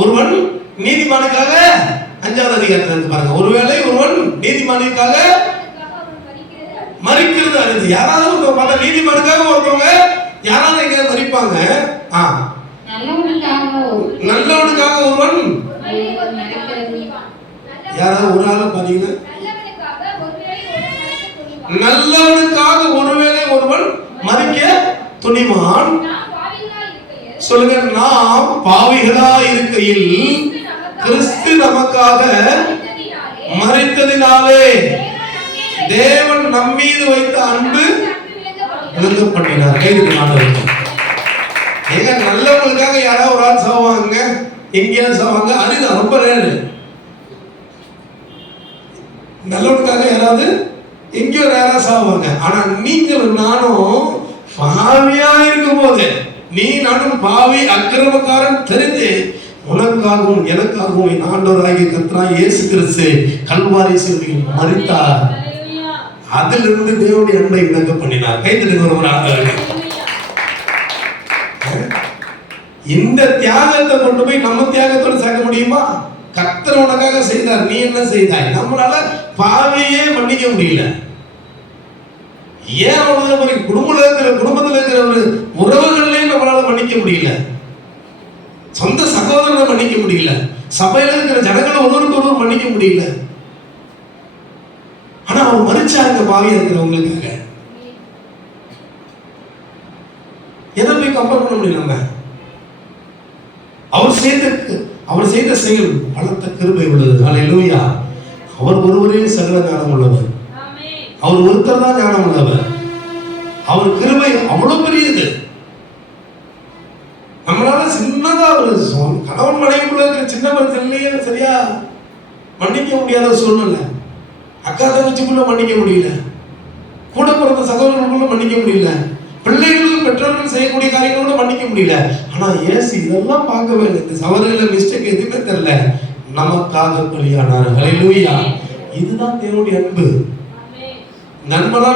ஒருவன் நீதிமானுக்காக 5வது அதிகாரத்திலிருந்து பாருங்க. ஒருவேளை ஒருவன் நீதிமானுக்காக மரிக்கிறது அரிது. யாராவது ஒருத்தவங்க பார்த்தா நீதிமானுக்காக ஒருத்தவங்க யாராவது எங்க மரிப்பாங்க? நல்லவனுக்காக ஒருவன், யாராவது ஒரு ஆள் பாத்தீங்கன்னா நல்லவனுக்காக ஒருவேளை ஒருவன் மரிக்க துணிவான். சொல்லுங்க, நாம் பாவிகளா இருக்கையில் கிறிஸ்து நமக்காக மரித்ததினாலே தேவன் நம்மீது வைத்த அன்பு விளங்க பண்ணினார். ஏங்க, நல்லவங்களுக்காக யாராவது ஒரு ஆள் சாவாங்க, எங்கேயாவது சாவாங்க, அதுதான் ரொம்ப ரேரு. நல்லவனுக்காக யாராவது எங்கேயோ ரேரா சாவாங்க. ஆனா நீங்களும் நானும் பாவியா இருக்கும் போது, நீ நானும் பாவி அக்கிரமக்காரன் தெரிந்து உனக்காகவும் எனக்காகவும் என் ஆண்டவராகிய கர்த்தராகிய இயேசு கிறிஸ்து கல்வாரி சிலுவையில் மரித்தார். அதிலிருந்து தேவனுடைய அன்பை விளங்க பண்ணினார். கைதட்டுங்க ஒரு ஆண்டவருக்கு. இந்த தியாகத்தை கொண்டு போய் நம்ம தியாகத்தோடு சேர்க்க முடியுமா? கர்த்தர் உனக்காக செய்தார், நீ என்ன செய்தாய்? நம்மளால பாவியே மன்னிக்க முடியல. ஏன் அவனுக்கு குடும்பத்தில் இருக்கிற ஒரு உறவுகள்லையும் நம்மளால மன்னிக்க முடியல, சொந்த சகோதரனை மன்னிக்க முடியல, சபையில இருக்கிற ஜனங்களை ஒருவருக்கு ஒருவர் மன்னிக்க முடியல. ஆனா அவர் மரிச்சாங்க பாவியா இருக்கிறவங்களுக்காக. எதை போய் கம்பேர் பண்ண முடியும்? நம்ம அவர் செய்த செயல் பலத்த கிருபை உள்ளது. ஹல்லேலூயா. அவர் ஒருவரே சகல ஞானம் உள்ளவர். அவர் ஒருத்தர் தான் ஞானம் உள்ளவர். அவர் கிருபை அவ்வளவு பெரியது. நம்மளால சின்னதா ஒரு கணவன் மனைவிக்குள்ள இருக்கிற சின்ன பிரச்சனையே சரியா மன்னிக்க முடியாத சூழ்நிலை. அக்கா தங்கச்சிக்குள்ள மன்னிக்க முடியல, கூட பிறந்த சகோதரர்களுக்குள்ள மன்னிக்க முடியல, பிள்ளைகளுக்கு பெற்றோர்கள் செய்யக்கூடிய காரியங்களோட மன்னிக்க முடியல. ஆனா இயேசு இதெல்லாம் பார்க்கவே இல்லை. இந்த சவரில் மிஸ்டேக் எதுவுமே தெரியல, நமக்காக பலியானார். ஹல்லேலூயா. இதுதான் தேவனுடைய அன்பு. நண்பனா